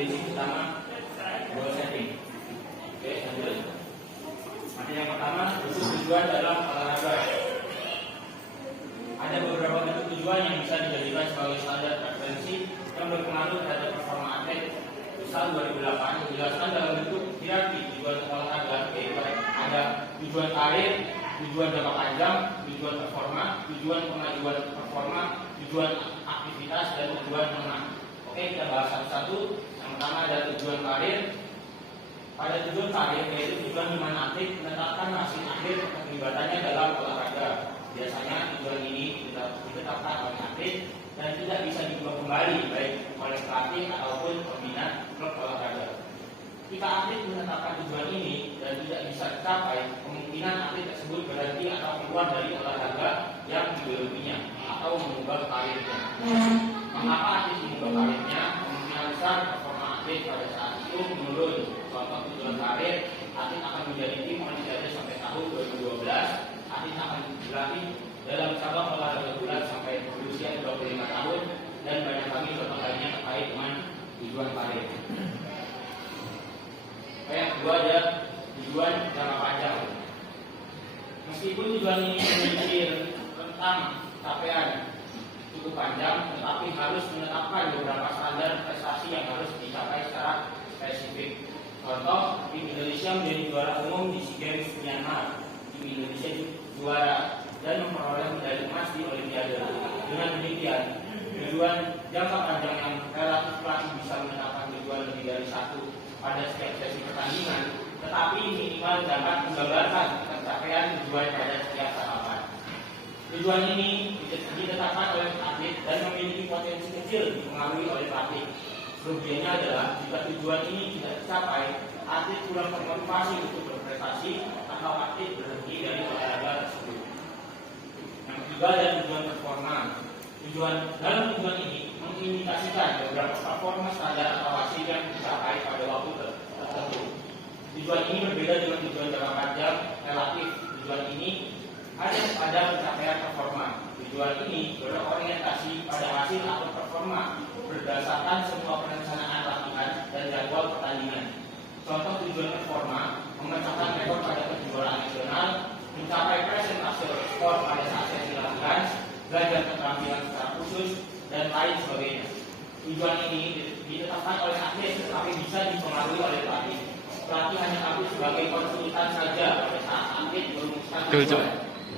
definisi pertama goal setting. Oke, lanjut. Materi yang pertama, bentuk tujuan dalam olahraga. Ada beberapa bentuk tujuan yang bisa dijadikan sebagai standar referensi yang berpengaruh terhadap performa atlet. Misal 2008 dijelaskan dalam bentuk hierarki tujuan olahraga, yaitu ada tujuan karir, tujuan jangka panjang, tujuan performa, tujuan pengajuan performa, tujuan aktivitas, dan tujuan menang. Oke, kita bahas satu-satu. Yang pertama ada tujuan karir. Pada tujuan karir yaitu tujuan di mana atlet menetapkan hasil akhir keterlibatannya dalam olahraga. Biasanya tujuan ini ditetapkan oleh atlet dan tidak bisa diubah kembali baik oleh pelatih ataupun pembina klub olahraga. Jika atlet menetapkan tujuan ini dan tidak bisa tercapai, kemungkinan atlet tersebut berhenti atau keluar dari olahraga yang digelupinya atau mengubah karirnya. Mengapa atlet mengubah karirnya? Kemungkinan besar performa atlet pada saat itu menurun. Contoh tujuan karir, atlet akan menjadi tim olimpiade sampai tahun 2012. Atlet akan berlatih dalam cabang olahraga gulat sampai berusia 25 tahun, dan banyak lagi contoh lainnya terkait dengan tujuan karir. Yang kedua ada tujuan jangka panjang. Meskipun tujuan ini memiliki rentang capaian cukup panjang, tetapi harus menetapkan beberapa standar prestasi yang harus dicapai secara spesifik. Contoh, tim Indonesia menjadi juara umum di SEA Games Myanmar. Tim Indonesia juara dan memperoleh medali emas di Olimpiade. Dengan demikian, tujuan jangka panjang yang relatif pelatih bisa menetapkan tujuan lebih dari satu pada setiap sesi pertandingan, tetapi minimal dapat menggambarkan pencapaian tujuan pada setiap tahapan. Tujuan ini ditetapkan oleh atlet dan memiliki potensi kecil dipengaruhi oleh pelatih. Kerugiannya adalah jika tujuan ini tidak tercapai, atlet kurang termotivasi untuk berprestasi atau atlet berhenti dari olahraga tersebut. Yang ketiga adalah tujuan performa. Dalam tujuan ini mengindikasikan beberapa performa standar atau hasil yang dicapai pada waktu tertentu. Tujuan ini berbeda dengan tujuan jangka panjang relatif. Tujuan ini hanya pada pencapaian performa. Tujuan ini berorientasi pada hasil atau performa berdasarkan semua perencanaan latihan dan jadwal pertandingan. Contoh tujuan performa: memecahkan rekor pada kejuaraan nasional, mencapai presentasi skor pada saat sesi latihan, belajar keterampilan secara khusus, dan lain sebagainya. Tujuan ini ditetapkan oleh atlet tetapi bisa dipengaruhi oleh pelatih. Pelatih hanya tahu sebagai konsultan saja pada saat atlet merumuskan tujuan.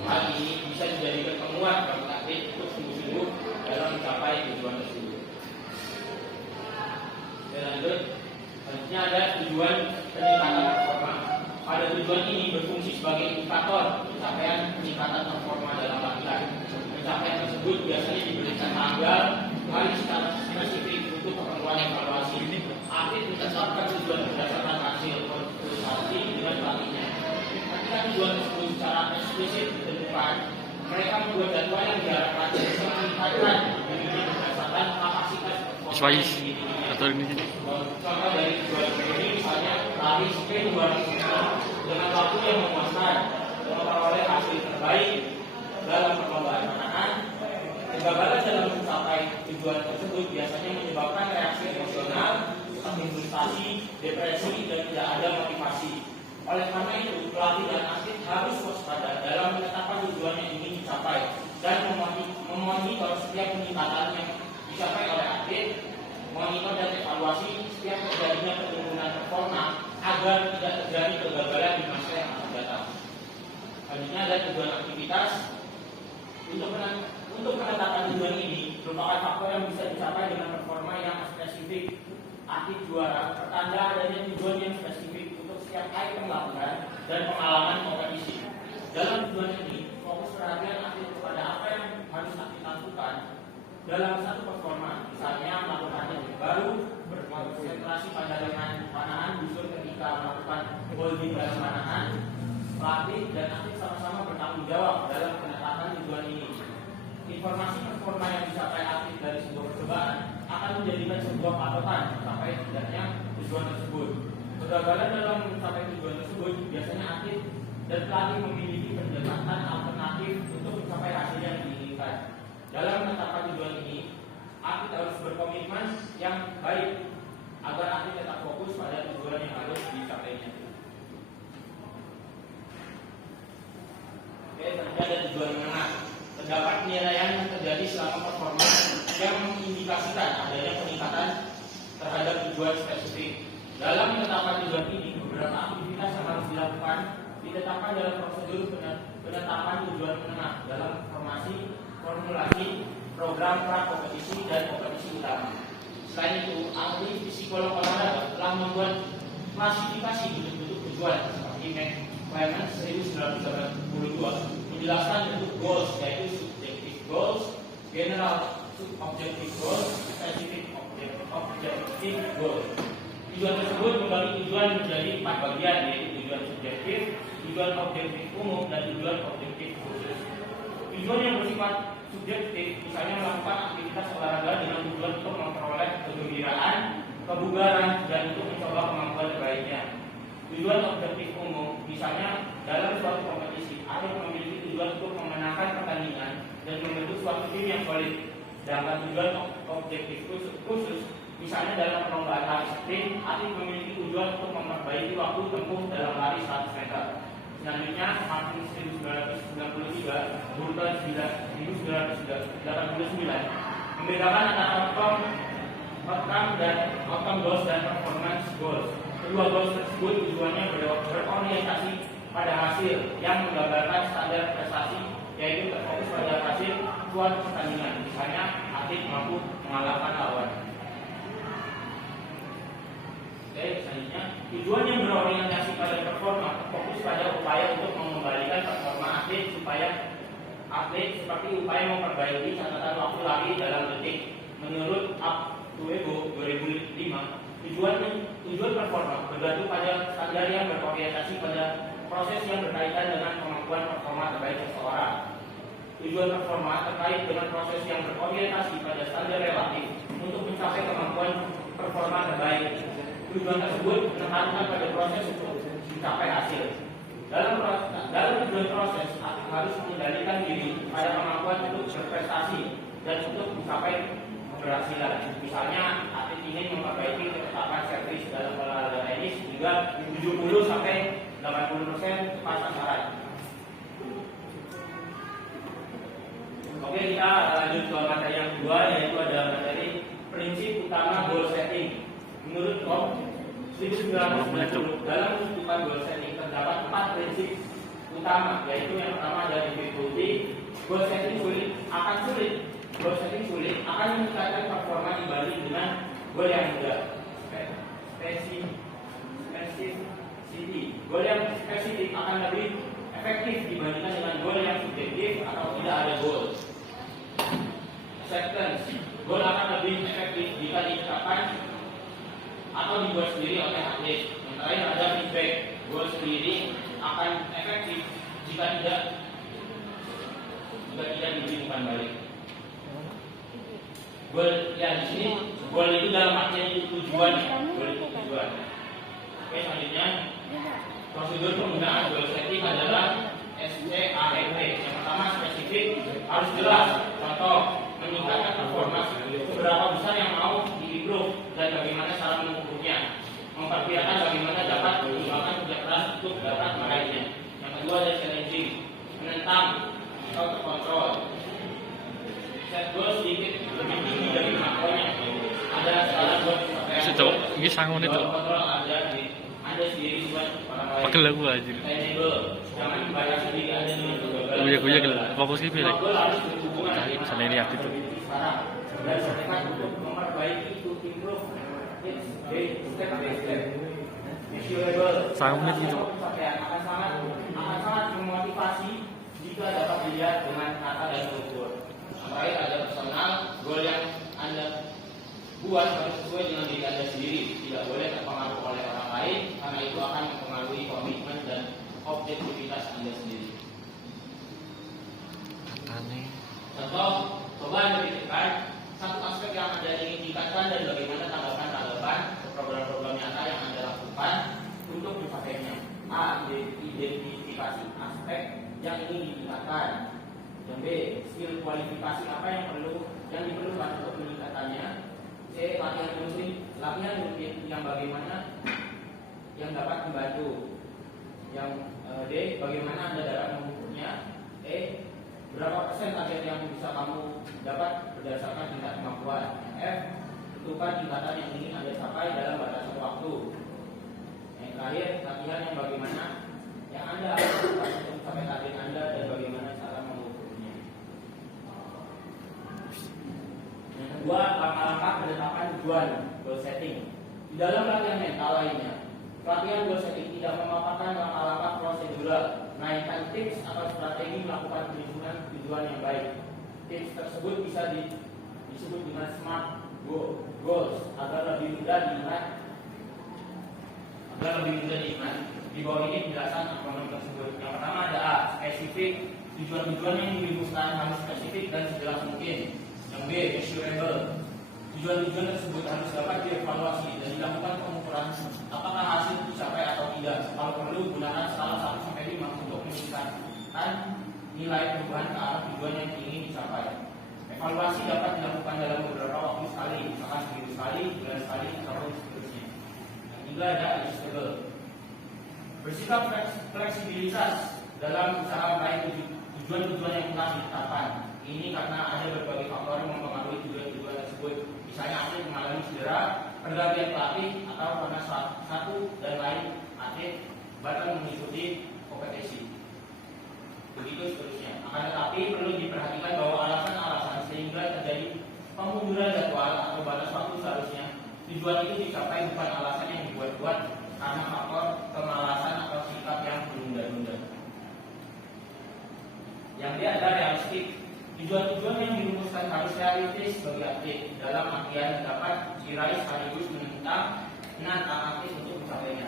Hal ini bisa dijadikan penguat bagi atlet untuk sungguh-sungguh dalam mencapai tujuan tersebut. Selanjutnya ada tujuan peningkatan performa. Pada tujuan ini berfungsi sebagai indikator pencapaian peningkatan performa dalam latihan. Pencapaian tersebut biasanya diberikan tanggal, hari secara spesifik untuk keperluan evaluasi. Atlet menetapkan tujuan berdasarkan hasil konsultasi dengan pelatihnya. Ketika tujuan tersebut secara eksplisit ditentukan, mereka membuat jadwal yang diharapkan bisa meningkatkan berdasarkan kapasitas performa atau ini. Contoh dari tujuan ini misalnya lari sprint 200 meter dengan waktu yang memuaskan, memperoleh hasil terbaik dalam perlombaan menahan. Kegagalan dalam mencapai tujuan tersebut biasanya menyebabkan reaksi emosional seperti frustasi, depresi, dan tidak ada motivasi. Oleh karena itu, pelatih dan atlet harus waspada dalam menetapkan tujuan yang ingin dicapai dan memonitor setiap peningkatan yang dicapai oleh atlet, monitor dan evaluasi setiap terjadinya penurunan performa agar tidak terjadi kegagalan di masa yang akan datang. Selanjutnya ada tujuan aktivitas. Untuk penetapan tujuan ini merupakan faktor yang bisa dicapai dengan performa yang spesifik. Atlet juara pertanda adanya tujuan yang spesifik untuk setiap item latihan dan pengalaman kompetisi. Dalam tujuan ini, fokus perhatian atlet kepada apa yang harus atlet lakukan dalam satu performa, misalnya melakukan teknik baru, berkonsentrasi pada dengan panahan busur ketika melakukan holding dalam panahan. Pelatih dan atlet sama-sama bertanggung jawab dalam penetapan tujuan ini. Informasi performa yang dicapai atlet dari sebuah percobaan akan menjadikan sebuah patokan mencapai tidaknya tujuan tersebut. Kegagalan dalam mencapai tujuan tersebut biasanya atlet dan pelatih memiliki pendekatan alternatif untuk mencapai hasil yang diinginkan. Dalam menetapkan tujuan ini, atlet harus berkomitmen yang baik agar atlet tetap fokus pada tujuan yang harus dicapainya. Oke, selanjutnya ada tujuan menengah. Terdapat penilaian yang terjadi selama performa yang mengindikasikan adanya peningkatan terhadap tujuan spesifik. Dalam penetapan tujuan ini, beberapa aktivitas yang harus dilakukan ditetapkan dalam prosedur penetapan tujuan menengah dalam formulasi program pra-kompetisi dan kompetisi utama. Selain itu, ahli psikolog olahraga telah membuat klasifikasi bentuk-bentuk tujuan seperti McClellan 1982 menjelaskan bentuk goals, yaitu subjective goals, general objective goals, specific objective goals. Tujuan tersebut membagi tujuan menjadi 4 bagian, yaitu tujuan subjektif, tujuan objektif umum, dan tujuan objektif khusus. Tujuan yang bersifat subjektif misalnya melakukan aktivitas olahraga dengan tujuan untuk memperoleh kegembiraan, kebugaran, dan untuk mencoba kemampuan terbaiknya. Tujuan objektif umum misalnya dalam suatu kompetisi atlet memiliki tujuan untuk memenangkan pertandingan dan membentuk suatu tim yang solid. Sedangkan tujuan objektif khusus misalnya dalam perlombaan lari sprint, atlet memiliki tujuan untuk memperbaiki waktu tempuh dalam lari 100 meter. Selanjutnya, Martin 1993, Burton 1989 membedakan antara outcome goals dan performance goals. Kedua goals tersebut tujuannya berorientasi pada hasil yang menggambarkan standar prestasi, yaitu terfokus pada hasil suatu pertandingan, misalnya atlet mampu mengalahkan lawan. Oke, selanjutnya, tujuan yang berorientasi pada performa fokus pada upaya untuk mengembalikan performa atlet seperti upaya memperbaiki catatan waktu lari dalam detik. Menurut Tuebo 2005, tujuan performa bergantung pada standar yang berorientasi pada proses yang berkaitan dengan kemampuan performa terbaik seseorang. Tujuan performa terkait dengan proses yang berorientasi pada standar relatif untuk mencapai kemampuan performa terbaik. Tujuan tersebut menekankan pada proses untuk mencapai hasil. Dalam tujuan proses, atlet harus mengendalikan diri pada kemampuan untuk berprestasi dan untuk mencapai keberhasilan. Misalnya, atlet ingin memperbaiki ketetapan servis dalam olahraga tenis hingga 70-80% tepat sasaran. Oke, kita lanjut ke materi yang kedua, yaitu ada materi prinsip utama goal setting. Menurut Koch 1990, dalam menentukan goal setting terdapat 4 prinsip utama, yaitu yang pertama ada difficulty. Goal setting sulit akan meningkatkan performa dibanding dengan goal yang mudah. Specificity, goal yang spesifik akan lebih efektif dibandingkan dengan goal yang subjektif atau tidak ada goal. Acceptance, goal akan lebih efektif jika ditetapkan atau dibuat sendiri oleh atlet. Yang terakhir ada feedback, goal sendiri akan efektif jika tidak diberi umpan balik. Goal ya di sini goal itu dalam artian itu tujuan ya, goal itu tujuan. Oke, selanjutnya prosedur penggunaan goal setting adalah SCAEP. Yang pertama spesifik, harus jelas. Contoh, meningkatkan performa, seberapa besar yang mau diimprove dan bagaimana cara mengukurnya. Memperkirakan bagaimana dapat mengembangkan kerja keras untuk dapat meraihnya. Yang kedua ada challenging, menentang atau terkontrol. Set goal sedikit lebih tinggi dari makronya. Ada skala buat pencapaian. Ini sangon itu. Kontrol ada sendiri buat orang lain. Pakai lagu aja. Jangan dibayar sendiri ada dengan kegagalan. Gue ya fokus gitu ya. Cari misalnya ini aktif itu. Dan sertifikat untuk memperbaiki itu improve step by step. Measurable. Sangat gitu. Akan sangat memotivasi jika dapat dilihat dengan kata dan ukur. Terakhir ada personal, goal yang Anda buat harus sesuai dengan diri Anda sendiri, tidak boleh terpengaruh oleh orang lain karena itu akan mempengaruhi komitmen dan objektivitas Anda sendiri. Contoh, coba Anda pikirkan satu aspek yang Anda ingin tingkatkan dan bagaimana tanggapan ke program-program nyata yang Anda lakukan untuk mencapainya. A. Identifikasi aspek yang ingin ditingkatkan. Yang B. Skill kualifikasi apa yang diperlukan untuk meningkatkannya. C. Latihan yang bagaimana yang dapat membantu. Yang D, bagaimana Anda dapat mengukurnya. E, berapa persen target yang bisa kamu dapat berdasarkan tingkat kemampuan. F, tentukan tingkatan yang ingin Anda capai dalam batasan waktu. Yang terakhir, latihan yang bagaimana yang Anda akan lakukan untuk mencapai target Anda dan bagaimana cara mengukurnya. Yang kedua, langkah-langkah penetapan tujuan, goal setting. Di dalam latihan mental lainnya, pelatihan goal setting tidak memaparkan langkah-langkah prosedural, melainkan tips atau strategi melakukan tujuan yang baik. Tips tersebut bisa disebut dengan SMART goals agar lebih mudah diingat. Di bawah ini penjelasan akronim tersebut. Yang pertama ada A, spesifik. Tujuan-tujuan yang dirumuskan harus spesifik dan sejelas mungkin. Yang B, measurable. Tujuan-tujuan tersebut harus dapat dievaluasi dan dilakukan pengukuran apakah hasil dicapai atau tidak. Kalau perlu, gunakan skala 1-5 untuk meningkatkan nilai perubahan ke arah tujuan yang ingin dicapai. Evaluasi dapat dilakukan dalam beberapa waktu sekali, misalkan seminggu sekali, bulan sekali, atau seterusnya. Yang ketiga ada adjustable. Bersikap fleksibilitas dalam usaha meraih tujuan-tujuan yang telah ditetapkan. Ini karena ada berbagai faktor yang mempengaruhi tujuan-tujuan tersebut. Misalnya atlet mengalami cedera, pergantian pelatih, atau karena satu dan lain atlet batal mengikuti kompetisi. Begitu seterusnya. Akan tetapi perlu diperhatikan bahwa alasan-alasan sehingga terjadi pemunduran jadwal atau batas waktu seharusnya tujuan itu dicapai bukan alasan yang dibuat-buat karena faktor kemalasan atau sikap yang menunda-nunda. Yang dia adalah realistik. Tujuan-tujuan yang dirumuskan harus realistis bagi atlet dalam artian dapat diraih sekaligus menantang atlet untuk mencapainya.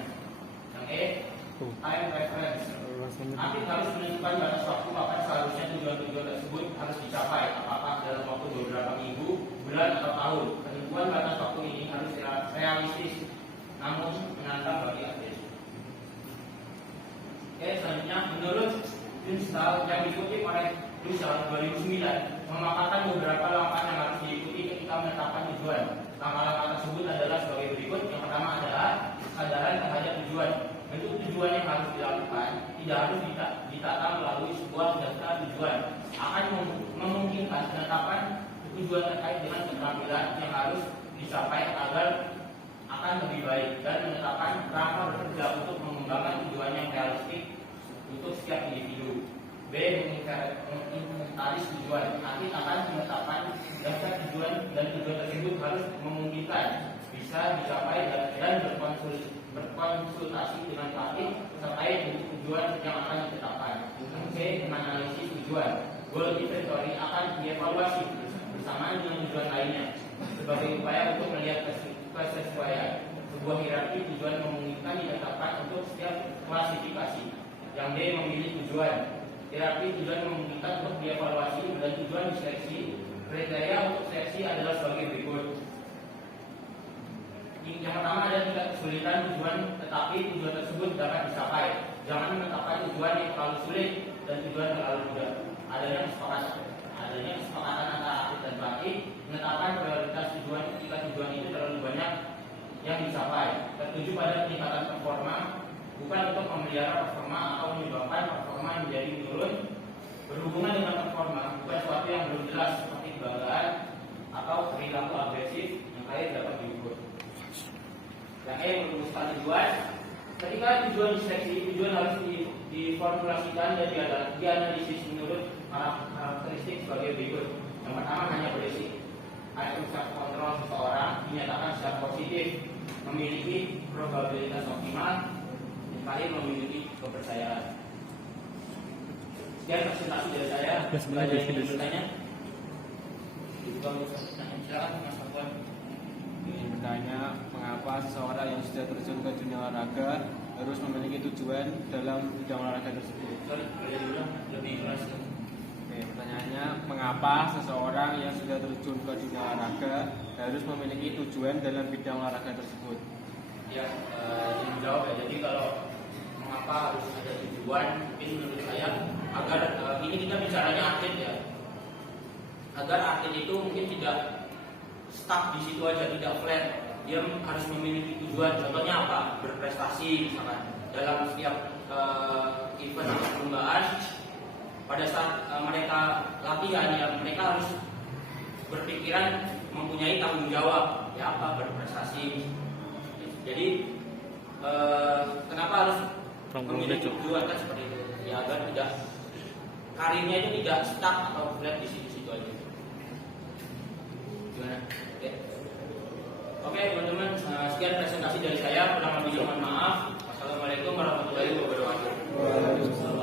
Yang E, time reference. Atlet harus menentukan batas waktu kapan seharusnya tujuan-tujuan tersebut harus dicapai, apakah dalam waktu beberapa minggu, bulan, atau tahun. Penentuan batas waktu ini harus realistis, namun menantang bagi atlet. Oke, selanjutnya menurut Dunstall yang dikutip oleh Dunstall 2009 memaparkan beberapa langkah yang harus diikuti ketika menetapkan tujuan. Langkah-langkah tersebut adalah sebagai berikut. Yang pertama adalah kesadaran terhadap tujuan. Bentuk tujuan yang harus dilakukan tidak harus ditata melalui sebuah daftar tujuan. Akan memungkinkan penetapan tujuan terkait dengan keterampilan yang harus dicapai agar akan lebih baik dan menetapkan rangka bekerja untuk mengembangkan tujuan yang realistik untuk setiap individu. B, menginventaris tujuan. Atlet akan menetapkan daftar tujuan dan tujuan tersebut harus memungkinkan bisa dicapai dan berkonsultasi dengan pelatih terkait dengan tujuan yang akan ditetapkan. C, menganalisis tujuan. Goal inventory akan dievaluasi bersamaan dengan tujuan lainnya sebagai upaya untuk melihat kesesuaian. Sebuah hierarki tujuan memungkinkan ditetapkan untuk setiap klasifikasi. Yang D, memilih tujuan. Hierarki tujuan memungkinkan untuk dievaluasi dan tujuan diseleksi. Kriteria untuk seleksi adalah sebagai berikut. Yang pertama ada tingkat kesulitan tujuan, tetapi tujuan tersebut dapat dicapai. Jangan menetapkan tujuan yang terlalu sulit dan tujuan terlalu mudah. Adanya kesepakatan antara atlet dan pelatih menetapkan prioritas tujuan ketika tujuan itu terlalu banyak yang dicapai. Tertuju pada peningkatan performa, bukan untuk memelihara performa atau menyebabkan performa yang menjadi menurun. Berhubungan dengan performa, bukan sesuatu yang belum jelas seperti kebanggaan atau perilaku agresif yang lain dapat diukur. Yang E, merumuskan tujuan. Ketika tujuan diseleksi, tujuan harus diformulasikan dan dianalisis menurut karakteristik sebagai berikut. Yang pertama hanya berisi item self control seseorang dinyatakan secara positif, memiliki probabilitas optimal, dan kali memiliki kepercayaan. Sekian presentasi dari saya. Ada yang ingin bertanya? Silakan Mas Afwan. Ingin bertanya, mengapa seseorang yang sudah terjun ke dunia olahraga harus memiliki tujuan dalam bidang olahraga tersebut? Sorry, boleh diulang lebih jelas. Oke, pertanyaannya, mengapa seseorang yang sudah terjun ke dunia olahraga harus memiliki tujuan dalam bidang olahraga tersebut? Ya, ingin jawab ya. Jadi kalau mengapa harus ada tujuan, mungkin menurut saya agar ini kita bicaranya atlet ya, agar atlet itu mungkin tidak stuck di situ aja, tidak flat. dia harus memiliki tujuan. Contohnya apa? Berprestasi misalkan dalam setiap event atau perlombaan. Pada saat mereka latihan, ya mereka harus berpikiran mempunyai tanggung jawab. Ya apa? Berprestasi. Jadi kenapa harus memiliki tujuan kan seperti itu? Ya agar tidak karirnya itu tidak stuck atau flat di situ-situ aja. Gimana? Oke teman-teman, sekian presentasi dari saya. Kurang lebihnya mohon maaf. Wassalamualaikum warahmatullahi wabarakatuh.